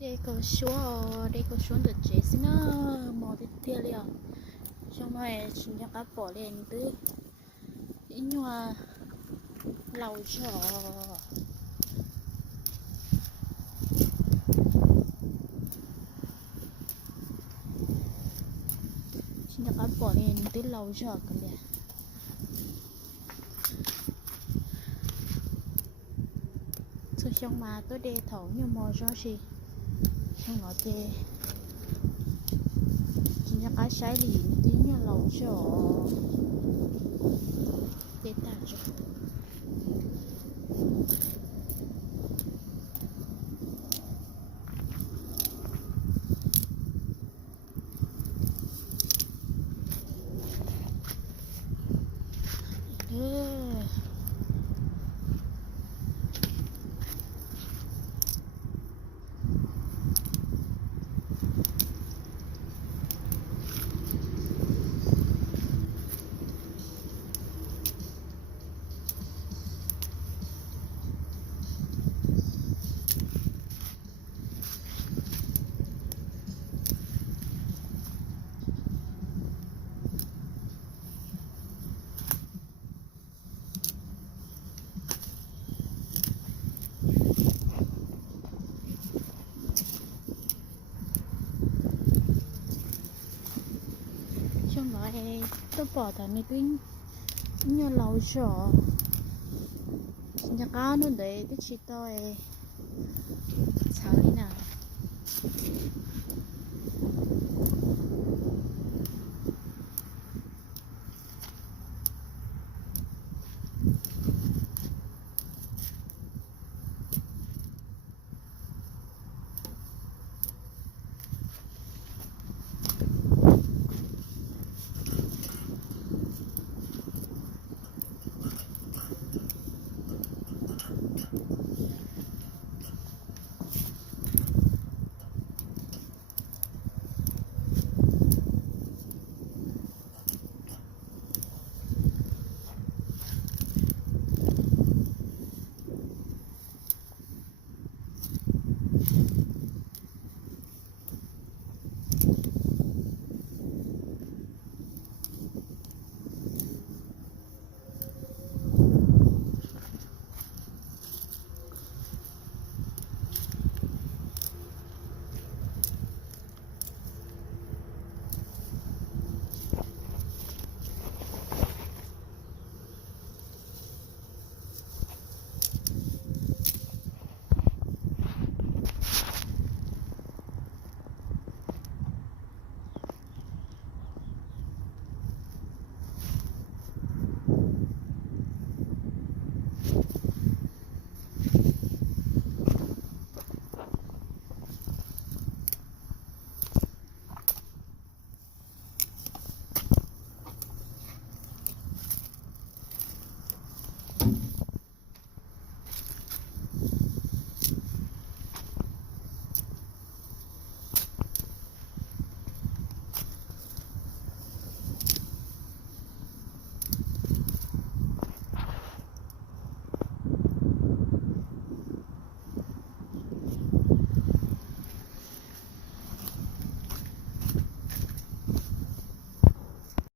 đây có xuống được chế xin nó mò tiếp theo liền xong rồi chúng ta cá bỏ lên từ nhưng mà lẩu chở chúng ta cá bỏ lên từ lẩu chở cái này rồi xong mà tôi để thấu như mò cho gì xong nó chê chúng ta cá sái lì tí như lẩu chở để ta cho xong rồi tôi bỏ thằng này tôi như lẩu chở nhà cá nó để tôi chỉ tôi sao đi nào